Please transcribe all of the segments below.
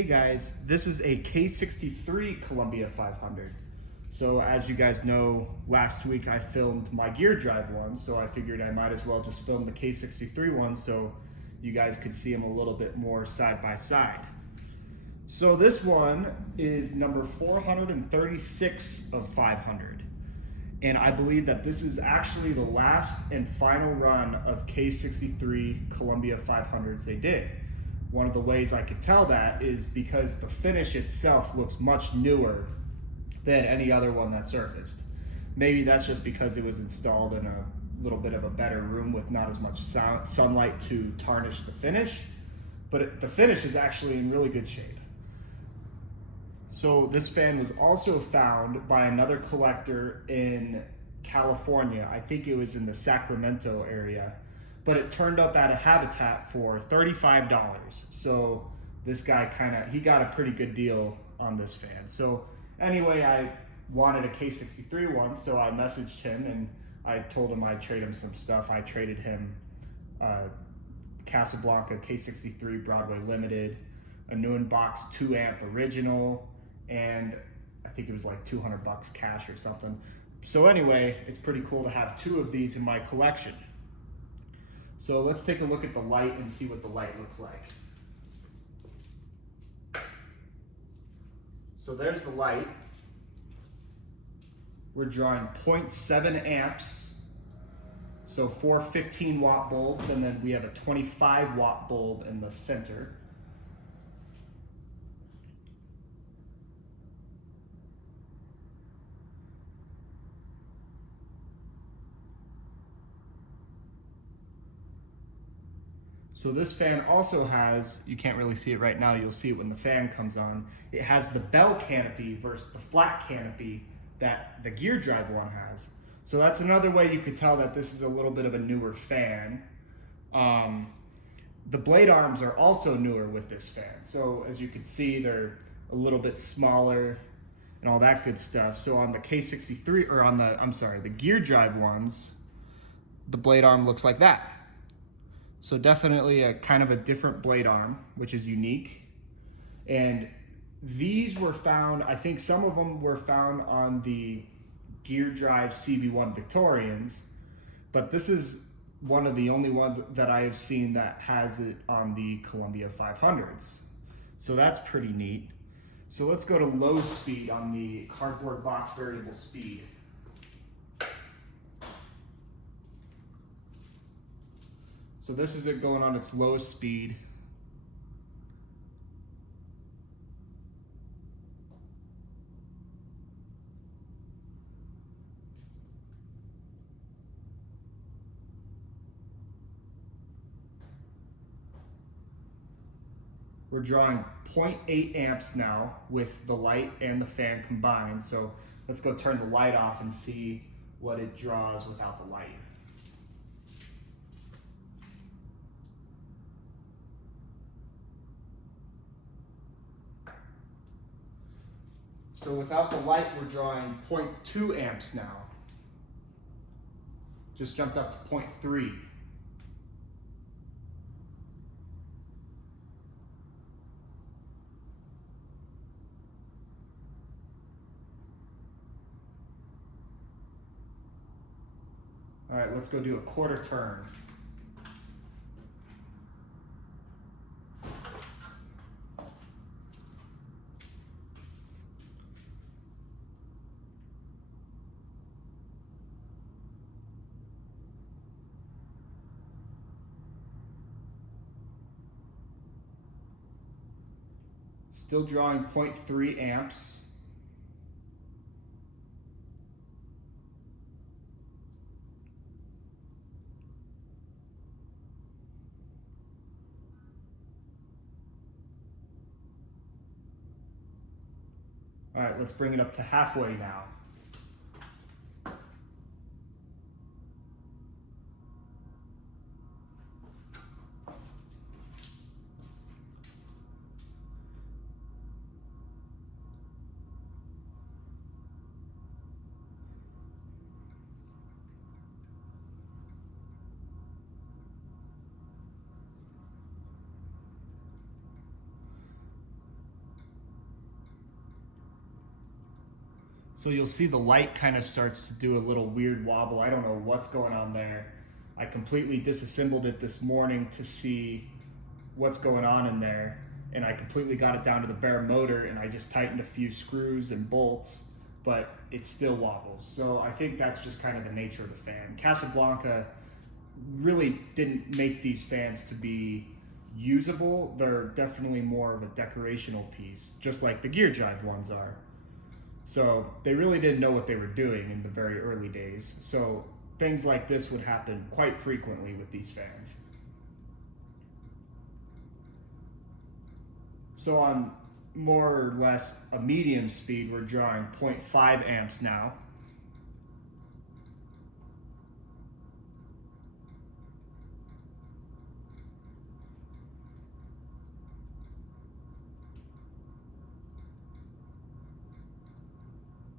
Hey guys, this is a K63 Columbia 500. So as you guys know, last week I filmed my gear drive one, so I figured I might as well just film the K63 one so you guys could see them a little bit more side by side. So this one is number 436 of 500. And I believe that this is actually the last and final run of K63 Columbia 500s they did. One of the ways I could tell that is because the finish itself looks much newer than any other one that surfaced. Maybe that's just because it was installed in a little bit of a better room with not as much sunlight to tarnish the finish, but the finish is actually in really good shape. So this fan was also found by another collector in California. I think it was in the Sacramento area, but it turned up at a Habitat for $35. So this guy he got a pretty good deal on this fan. So anyway, I wanted a K63 one, so I messaged him and I told him I'd trade him some stuff. I traded him Casablanca K63 Broadway Limited, a Nguyen Box 2 amp original, and I think it was like $200 cash or something. So anyway, it's pretty cool to have two of these in my collection. So let's take a look at the light and see what the light looks like. So there's the light. We're drawing 0.7 amps. So 4 15-watt bulbs, and then we have a 25-watt bulb in the center. So this fan also has, you can't really see it right now, you'll see it when the fan comes on, it has the bell canopy versus the flat canopy that the gear drive one has. So that's another way you could tell that this is a little bit of a newer fan. The blade arms are also newer with this fan. So as you can see, they're a little bit smaller and all that good stuff. So on the K63, or on the gear drive ones, the blade arm looks like that. So definitely a kind of a different blade arm, which is unique. And these were found, I think some of them were found on the gear drive CB1 Victorians, but this is one of the only ones that I have seen that has it on the Columbia 500s. So that's pretty neat. So let's go to low speed on the cardboard box variable speed. So this is it going on its lowest speed. We're drawing 0.8 amps now with the light and the fan combined. So let's go turn the light off and see what it draws without the light. So without the light, we're drawing 0.2 amps now. Just jumped up to 0.3. All right, let's go do a quarter turn. Still drawing 0.3 amps. All right, let's bring it up to halfway now. So you'll see the light kind of starts to do a little weird wobble. I don't know what's going on there. I completely disassembled it this morning to see what's going on in there, and I completely got it down to the bare motor, and I just tightened a few screws and bolts, but it still wobbles. So I think that's just kind of the nature of the fan. Casablanca really didn't make these fans to be usable. They're definitely more of a decorational piece, just like the gear drive ones are. So they really didn't know what they were doing in the very early days. So things like this would happen quite frequently with these fans. So on more or less a medium speed, we're drawing 0.5 amps now.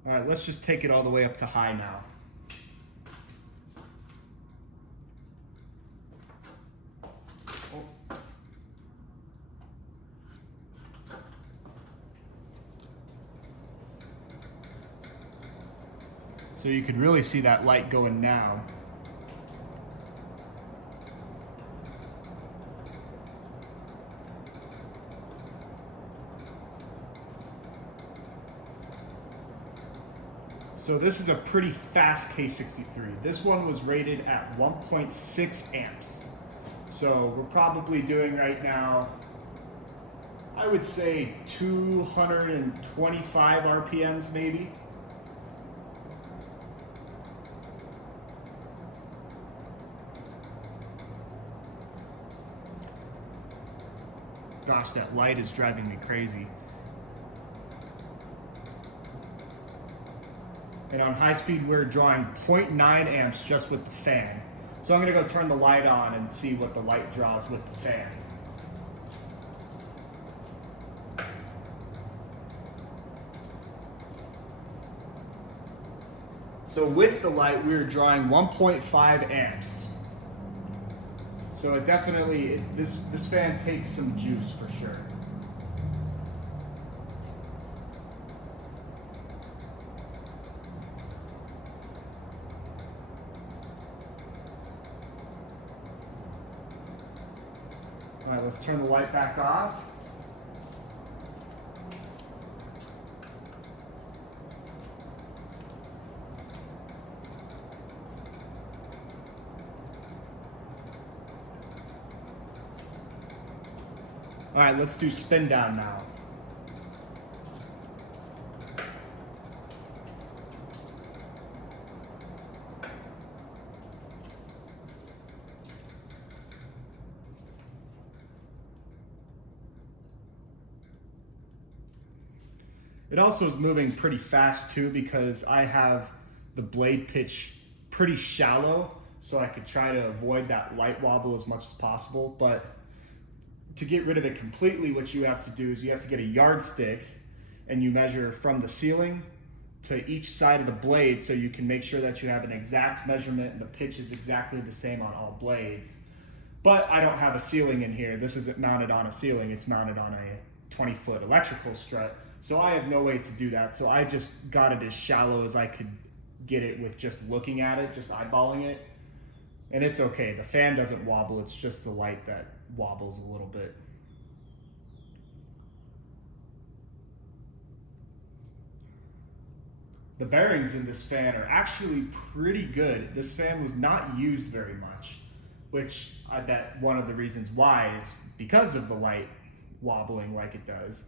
All right, let's just take it all the way up to high now. So you could really see that light going now. So this is a pretty fast K63. This one was rated at 1.6 amps. So we're probably doing right now, I would say 225 RPMs maybe. Gosh, that light is driving me crazy. And on high speed, we're drawing 0.9 amps just with the fan. So I'm gonna go turn the light on and see what the light draws with the fan. So with the light, we're drawing 1.5 amps. So it definitely, this fan takes some juice for sure. All right, let's turn the light back off. All right, let's do spin down now. It also is moving pretty fast too because I have the blade pitch pretty shallow, so I could try to avoid that light wobble as much as possible. But to get rid of it completely, what you have to do is you have to get a yardstick and you measure from the ceiling to each side of the blade so you can make sure that you have an exact measurement and the pitch is exactly the same on all blades. But I don't have a ceiling in here. This isn't mounted on a ceiling, it's mounted on a 20-foot electrical strut. So I have no way to do that. So I just got it as shallow as I could get it with just looking at it, just eyeballing it. And it's okay, the fan doesn't wobble, it's just the light that wobbles a little bit. The bearings in this fan are actually pretty good. This fan was not used very much, which I bet one of the reasons why is because of the light wobbling like it does.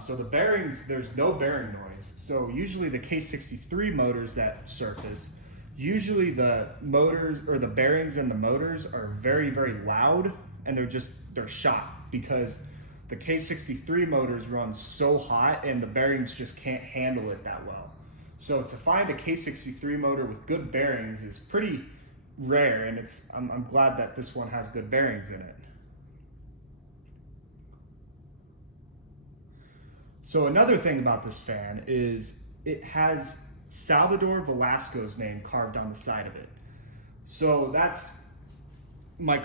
So the bearings, there's no bearing noise. So usually the K63 motors that surface, usually the motors or the bearings in the motors are very, very loud and they're shot because the K63 motors run so hot and the bearings just can't handle it that well. So to find a K63 motor with good bearings is pretty rare, and I'm glad that this one has good bearings in it. So another thing about this fan is it has Salvador Velasco's name carved on the side of it. So that's my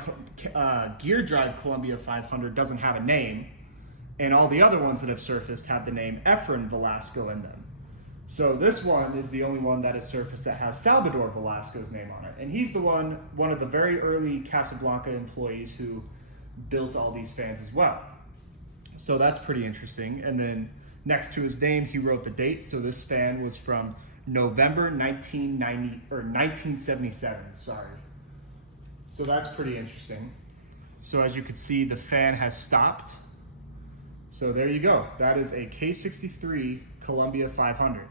gear drive Columbia 500 doesn't have a name, and all the other ones that have surfaced have the name Efren Velasco in them. So this one is the only one that has surfaced that has Salvador Velasco's name on it. And he's the one of the very early Casablanca employees who built all these fans as well. So that's pretty interesting. And then next to his name, he wrote the date. So this fan was from November 1977, sorry. So that's pretty interesting. So as you can see, the fan has stopped. So there you go. That is a K63 Columbia 500.